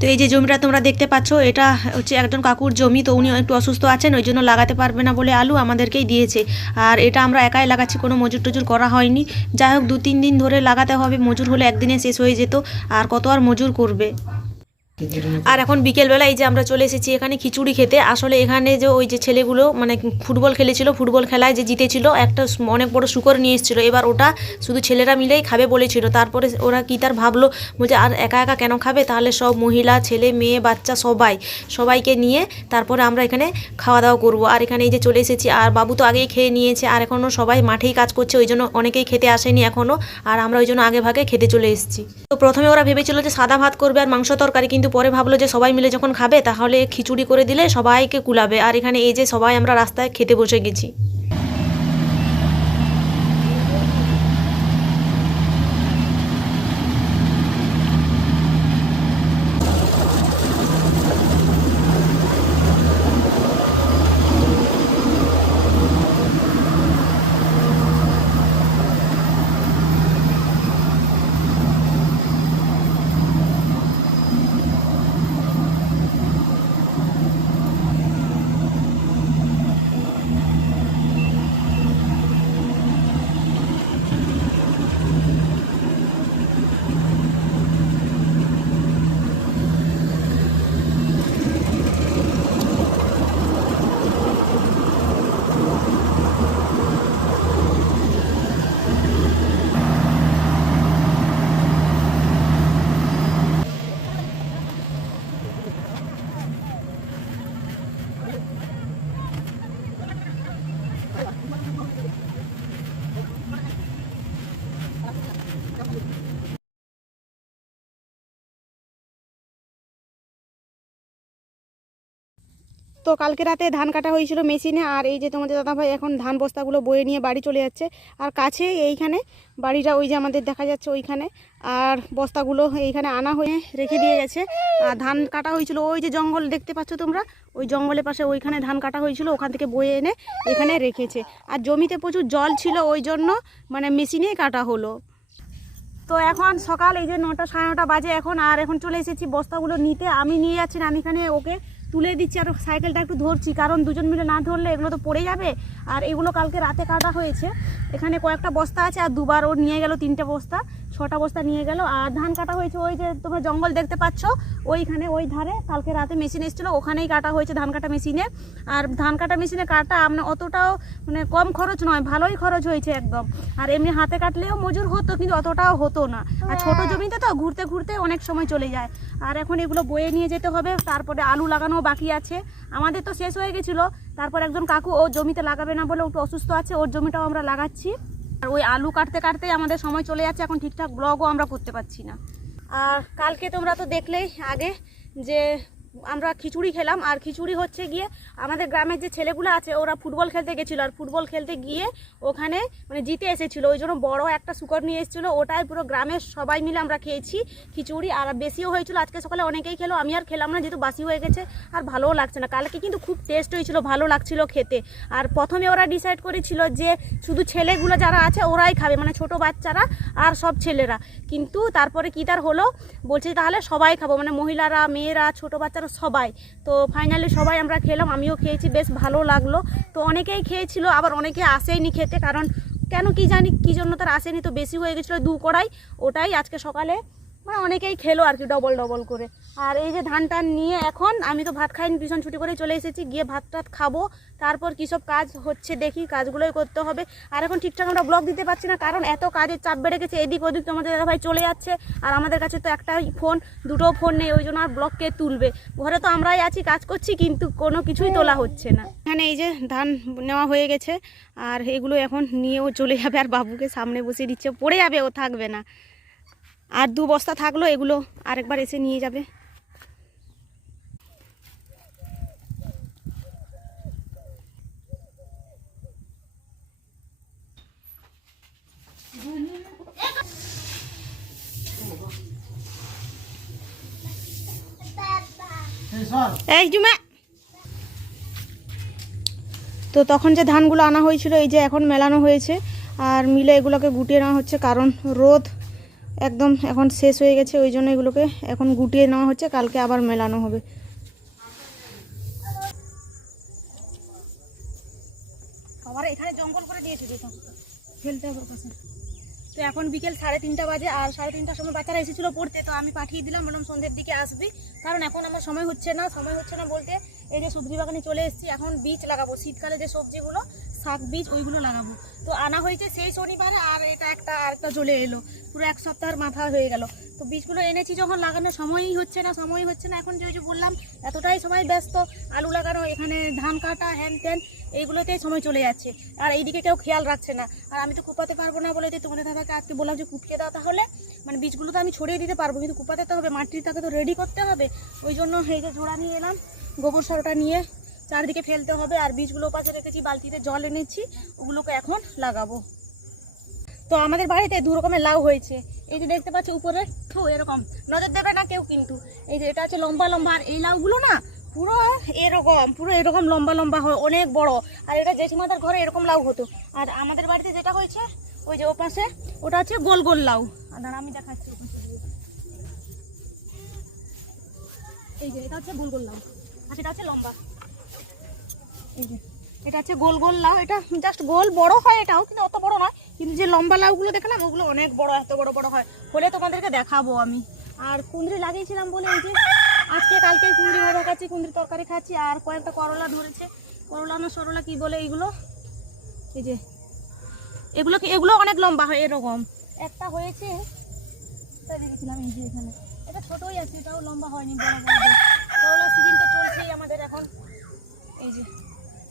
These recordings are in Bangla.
তো এই যে জমিটা তোমরা দেখতে পাচ্ছ, এটা হচ্ছে একজন কাকুর জমি, তো উনি একটু অসুস্থ আছেন, ওই জন্য লাগাতে পারবে না বলে আলু আমাদেরকেই দিয়েছে। আর এটা আমরা একাই লাগাচ্ছি, কোনো মজুর টজুর করা হয়নি। যাই হোক দু তিন দিন ধরে লাগাতে হবে, মজুর হলে একদিনে শেষ হয়ে যেত, আর কত আর মজুর করবে? আর এখন বিকেলবেলা এই যে আমরা চলে এসেছি এখানে খিচুড়ি খেতে। আসলে এখানে যে ওই যে ছেলেগুলো মানে ফুটবল খেলেছিল, ফুটবল খেলায় যে জিতেছিল, একটা অনেক বড় শুকর নিয়ে এসেছিল। এবার ওটা শুধু ছেলেরা মিলেই খাবে বলেছিল। তারপরে ওরা কি তার ভাবলো, বলছে, আর একা একা কেন খাবে? তাহলে সব মহিলা, ছেলে, মেয়ে, বাচ্চা সবাই, সবাইকে নিয়ে তারপরে আমরা এখানে খাওয়া দাওয়া করব। আর এখানে এই যে চলে এসেছি, আর বাবু তো আগেই খেয়ে নিয়েছে, আর এখনও সবাই মাঠেই কাজ করছে, ওই জন্য অনেকেই খেতে আসেনি এখনও আর আমরা ওই জন্য আগে ভাগে খেতে চলে এসেছি। তো প্রথমে ওরা ভেবেছিল যে সাদা ভাত করবে আর মাংস তরকারি, কিন্তু পরে ভাবলো যে সবাই মিলে যখন খাবে, তাহলে খিচুড়ি করে দিলে সবাইকে কুলাবে। আর এখানে এই যে সবাই আমরা রাস্তায় খেতে বসে গেছি। তো কালকে রাতে ধান কাটা হয়েছিল মেশিনে, আর এই যে তোমাদের দাদাভাই এখন ধান বস্তাগুলো বয়ে নিয়ে বাড়ি চলে যাচ্ছে। আর কাছে এইখানে বাড়িটা, ওই যে আমাদের দেখা যাচ্ছে ওইখানে, আর বস্তাগুলো এইখানে আনা হয়ে রেখে দিয়ে গেছে। আর ধান কাটা হয়েছিল, ওই যে জঙ্গল দেখতে পাচ্ছ তোমরা? ওই জঙ্গলের পাশে ওইখানে ধান কাটা হয়েছিল, ওখান থেকে বয়ে এনে এখানে রেখেছে। আর জমিতে প্রচুর জল ছিল, ওই জন্য মানে মেশিনেই কাটা হলো। তো এখন সকাল, এই যে নটা সাড়ে নটা বাজে এখন, আর এখন চলে এসেছি বস্তাগুলো নিতে। আমি নিয়ে যাচ্ছি না আমি এখানে ওকে। তুলে দিচ্ছি আর সাইকেলটা একটু ধরছি, কারণ দুজন মিলে না ধরলে এগুলো তো পড়ে যাবে। আর এগুলো কালকে রাতে কাটা হয়েছে। এখানে কয়েকটা বস্তা আছে আর দুবার ও নিয়ে গেল তিনটে বস্তা। ছটা বস্তা নিয়ে গেল আর ধান কাটা হয়েছে ওই যে তোমরা জঙ্গল দেখতে পাচ্ছ ওইখানে ওই ধারে। কালকে রাতে মেশিন এসেছিল ওখানেই কাটা হয়েছে ধান কাটা মেশিনে। আর ধান কাটা মেশিনে কাটা মানে অতটাও মানে কম খরচ নয় ভালোই খরচ হয়েছে একদম। আর এমনি হাতে কাটলেও মজুর হতো কিন্তু অতটাও হতো না। আর ছোট জমিতে তো ঘুরতে ঘুরতে অনেক সময় চলে যায়। আর এখন এগুলো বয়ে নিয়ে যেতে হবে তারপরে আলু লাগানো বাকি আছে। আমাদের তো শেষ হয়ে গেছিল তারপর একজন কাকু ও জমিতে লাগাবে না বলে একটু অসুস্থ আছে ওর জমিটাও আমরা লাগাচ্ছি। আর ওই আলু কাটতে কাটতেই আমাদের সময় চলে যাচ্ছে, এখন ঠিকঠাক ব্লগও আমরা করতে পারছি না। আর কালকে তোমরা তো দেখলেই আগে যে আমরা খিচুড়ি খেলাম, আর খিচুড়ি হচ্ছে গিয়ে আমাদের গ্রামের যে ছেলেগুলো আছে, ওরা ফুটবল খেলতে গেছিল, আর ফুটবল খেলতে গিয়ে ওখানে মানে জিতে এসেছিল। ওই জন্য বড় একটা শুকর নিয়ে এসেছিল। ওটাই পুরো গ্রামের সবাই মিলে আমরা খেয়েছি খিচুড়ি, আর বেশিও হয়েছিল। আজকে সকালে অনেকেই খেলো, আমি আর খেলাম না, যেহেতু বাসি হয়ে গেছে, আর ভালোও লাগছে না। কালকে কিন্তু খুব টেস্ট হয়েছিল, ভালো লাগছিল খেতে। আর প্রথমে ওরা ডিসাইড করেছিল যে শুধু ছেলেগুলো যারা আছে, ওরাই খাবে মানে ছোট বাচ্চারা আর সব ছেলেরা। কিন্তু তারপরে কি তার হলো? বলছে তাহলে সবাই খাব মানে মহিলারা, মেয়েরা, ছোট বাচ্চারা সবাই। তো ফাইনালি সবাই আমরা খেলাম, আমিও খেয়েছি, বেশ ভালো লাগল। তো অনেকেই খেয়েছিল, আবার অনেকে আসেইনি খেতে, কারণ কেন কি জানি, কী জন্য তার আসেনি, তো বেশি হয়ে গেছিল দু কড়াই, ওটাই আজকে সকালে মানে অনেকেই খেলো আর কি ডবল ডবল করে। আর এই যে ধান টান নিয়ে এখন আমি তো ভাত খাইনি, ভীষণ ছুটি করে চলে এসেছি, গিয়ে ভাত টাত খাব। তারপর কী সব কাজ হচ্ছে দেখি, কাজগুলোই করতে হবে। আর এখন ঠিকঠাক আমরা ব্লগ দিতে পারছি না, কারণ এত কাজের চাপ বেড়ে গেছে, এদিক ওদিক তোমাদের দাদাভাই চলে যাচ্ছে, আর আমাদের কাছে তো একটাই ফোন দুটো ফোন নেই, ওই জন্য আর ব্লগকে তুলবে। ঘরে তো আমরাই আছি, কাজ করছি, কিন্তু কোনো কিছুই তোলা হচ্ছে না। এখানে এই যে ধান নেওয়া হয়ে গেছে, আর এগুলো এখন নিয়েও চলে যাবে, আর বাবুকে সামনে বসিয়ে দিচ্ছে, পড়ে যাবে, ও থাকবে না। আর দু বস্তা থাকল, এগুলো আরেকবার এসে নিয়ে যাবে। এই জুমা। তো তখন যে ধানগুলো আনা হয়েছিল, এই যে এখন মেলানো হয়েছে, আর মিলে এগুলোকে গুটিয়ে নেওয়া হচ্ছে, কারণ রোদ একদম এখন শেষ হয়ে গেছে, ওই জন্য এগুলোকে এখন গুটিয়ে নেওয়া হচ্ছে, কালকে আবার মেলানো হবে। এখানে জঙ্গল করে দিয়েছে তো এখন বিকেল সাড়ে তিনটা বাজে, আর সাড়ে তিনটার সময় বাচ্চারা এসেছিল পড়তে, তো আমি পাঠিয়ে দিলাম, বললাম সন্ধ্যের দিকে আসবি। কারণ এখন আমার সময় হচ্ছে না, সময় হচ্ছে না বলতে এই যে সবজি বাগানে চলে এসেছি, এখন বীজ লাগাবো। শীতকালে যে সবজিগুলো, শাক বীজ, ওইগুলো লাগাবো। তো আনা হয়েছে সেই শনিবারে, আর এটা একটা, আর একটা চলে এলো। পুরো এক সপ্তাহের মাথা হয়ে গেল। তো বীজগুলো এনেছি যখন, লাগানোর সময়ই হচ্ছে না, সময়ই হচ্ছে না। এখন যে যে বললাম, এতটাই সময় ব্যস্ত, আলু লাগানো, এখানে ধান কাটা, হ্যান ত্যান এইগুলোতেই সময় চলে যাচ্ছে। আর এইদিকে কেউ খেয়াল রাখছে না। আর আমি তো কুপাতে পারব না বলে তোমাদের দাদাকে আজকে বললাম যে কুপিয়ে দাও তাহলে। মানে বীজগুলো তো আমি ছড়িয়ে দিতে পারব, কিন্তু কুপাতে তো হবে, মাটিটাকে তো রেডি করতে হবে। ওই জন্য এই যে জোড়া নিয়ে এলাম। গোবর সারটা নিয়ে চারদিকে ফেলতে হবে আর বীজগুলো পাশে রেখেছি, বালতিতে জল এনেছি, ওগুলোকে এখন লাগাবো। তো আমাদের বাড়িতে দু রকমের লাউ হয়েছে। এই যে দেখতে পাচ্ছ উপরে, থু, এরকম। নজর দেবে না কেউ কিন্তু। এই যে এটা হচ্ছে লম্বা লম্বা, আর এই লাউগুলো না পুরো এরকম পুরো এরকম লম্বা লম্বা হয়, অনেক বড়। আর এটা জেঠিমাদার ঘরে এরকম লাউ হতো। আর আমাদের বাড়িতে যেটা হয়েছে, ওই যে ওপাশে, ওটা হচ্ছে গোল গোল লাউ। আর আমি দেখাচ্ছি এই যে, এটা হচ্ছে গোল গোল লাউ। আর সেটা হচ্ছে লম্বা। এই যে, এটা হচ্ছে গোল গোল লাউ, এটা জাস্ট গোল বড় হয় এটাও, কিন্তু অত বড় নয়। কিন্তু যে লম্বা লাউগুলো দেখলাম, ওগুলো অনেক বড়, এত বড় বড় হয়। হলে তোমাদেরকে দেখাবো আমি। আর কুঁদরি লাগিয়েছিলাম বলে এই যে, আজকে কালকে কুঁদরি ভাজা খাচ্ছি, কুঁদরি তরকারি খাচ্ছি, আর কয়েকটা করলা ধরেছে। করলা না সরলা কি বলে এইগুলো? এই যে, এগুলো এগুলো অনেক লম্বা হয়, এরকম। একটা হয়েছে দেখেছিলাম এই যে এখানে। এটা ছোটই আছে, এটাও লম্বা হয়নি, বড় বড় আমাদের এখন, এই যে।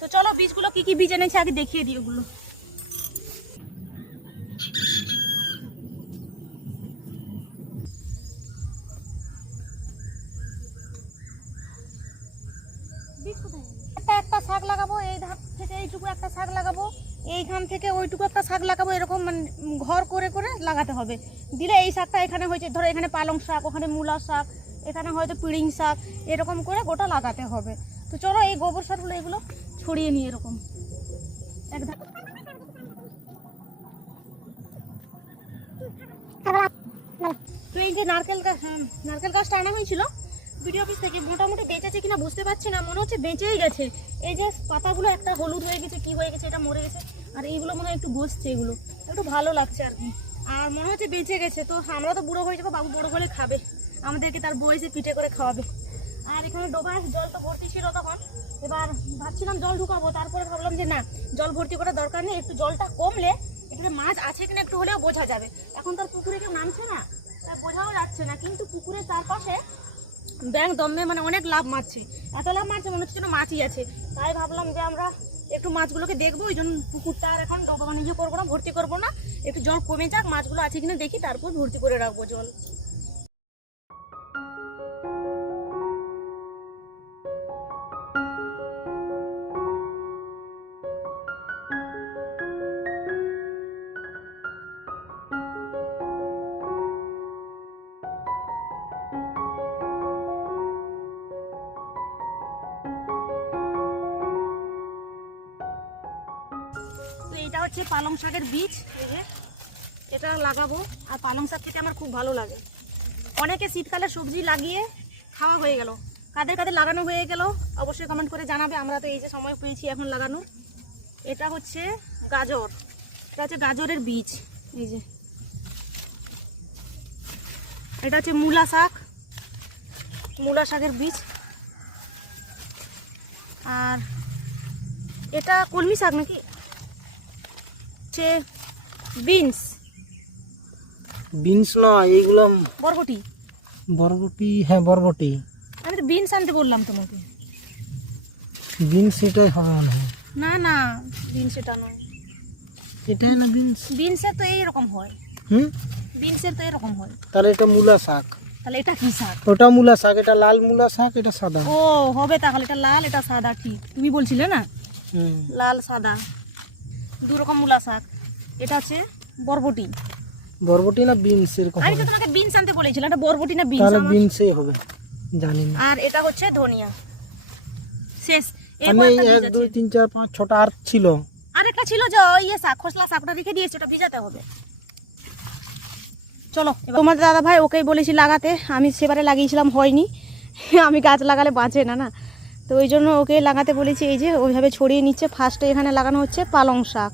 তো চলো, বীজগুলো কি কি বীজ এনেছে আগে দেখিয়ে দিই ওগুলো। একটা শাক লাগাবো, এই ধাপ থেকে এইটুকু একটা শাক লাগাবো থেকে ওইটুকু একটা শাক লাগাবো, এরকম মানে ঘর করে করে লাগাতে হবে। দিলে এই শাকটা এখানে হয়েছে, ধরো এখানে পালং শাক, ওখানে মূলা শাক এখানে হয়তো পিড়িং শাক এরকম করে গোটা লাগাতে হবে। তো চলো এই গোবর সারগুলো এগুলো ছড়িয়ে নিই এরকম। এক ধাপ। তো এই যে নারকেল গাছ হ্যাঁ, নারকেল গাছটা আনা হয়েছিল। ভিডিও অফিস থেকে মোটামুটি বেঁচেছে কিনা বুঝতে পারছি না মনে হচ্ছে বেঁচেই গেছে। এই যে পাতাগুলো একটা হলুদ হয়ে গেছে কি হয়ে গেছে এটা মরে গেছে আর এইগুলো মনে হয় একটু বসছে এগুলো। একটু ভালো লাগছে আর কি। আর মনে হচ্ছে বেঁচে গেছে তো আমরা তো বুড়ো হয়ে যাব বাবু বড় হলে খাবে। আমাদেরকে তার বয়সে পিঠে করে খাওয়াবে। আর এখানে ডোবার জল তো ভর্তি ছিল তখন। এবার ভাবছিলাম জল ঢুকাবো, তারপরে ভাবলাম যে না, জল ভর্তি করার দরকার নেই, একটু জলটা কমলে এখানে মাছ আছে কিনা একটু হলেও বোঝা যাবে। এখন তো আর পুকুরে কেউ নামছে না তাই বোঝাও যাচ্ছে না, কিন্তু পুকুরের চারপাশে ব্যাংক দমে মানে অনেক লাভ মারছে। এত লাভ মারছে মনে হচ্ছে যেন মাছই আছে। তাই ভাবলাম যে আমরা একটু মাছগুলোকে দেখব, ওই জন্য পুকুরটা আর এখন ডবা বাণিজ্য করব না, ভর্তি করব না। একটু জল কমে যাক, মাছগুলো আছে কিনা দেখি, তারপর ভর্তি করে রাখব জল। তো এটা হচ্ছে পালং শাকের বীজ। এটা লাগাবো। আর পালং শাক খেতে আমার খুব ভালো লাগে। অনেকে শীতকালে সবজি লাগিয়ে খাওয়া হয়ে গেল। কাদের কাদের লাগানো হয়ে গেল, অবশ্যই কমেন্ট করে জানাবে। আমরা তো এই যে সময় পেয়েছি এখন লাগানোর। এটা হচ্ছে গাজর। এটা হচ্ছে গাজরের বীজ। এই যে। এটা হচ্ছে মূলা শাক। মূলা শাকের বীজ। আর এটা কলমি শাক নাকি? হচ্ছে বিনস। বিনস না এইগুলো বরবটি। বরবটি হ্যাঁ বরবটি। আমি তো বিনস আনতে বললাম তোমাকে। বিনস এটাই হবে মনে হয়। না না বিনস এটা নয়। এটাই না বিনস? বিনসের তো এইরকম হয়। হুম? বিনসের তো এরকম হয়। তাহলে এটা মূলা শাক। তাহলে এটা কি শাক? ওটা মূলা শাক এটা লাল মূলা শাক এটা সাদা। ও হবে তাহলে এটা লাল এটা সাদা ঠিক। তুমি বলছিলে না? হুম। লাল সাদা। দু রকম মূলা শাক। এটা হচ্ছে বরবটি। বরবটি না বিনস এরকম আমি তো তোমাকে বিনস আনতে বলেছিলাম এটা বরবটি না বিনস তাহলে বিনসই হবে জানি না। আর এটা হচ্ছে ধনিয়া। শেষ। আমি কয়েকটা বীজ এক দুই আছে। তিন চার পাঁচ ছটা আর ছিল। আর একটা ছিল যে ওই ইয়ে শাক খসলা শাকটা রেখে দিয়েছে ওটা ভিজাতে হবে। চলো তোমাদের দাদা ভাই ওকেই বলেছি লাগাতে। আমি সেবারে লাগিয়েছিলাম হয়নি। আমি গাছ লাগালে বাঁচে না না। তো ওই জন্য ওকে লাগাতে বলেছি, এই যে ওইভাবে ছড়িয়ে নিচ্ছে। ফার্স্টে এখানে লাগানো হচ্ছে পালং শাক।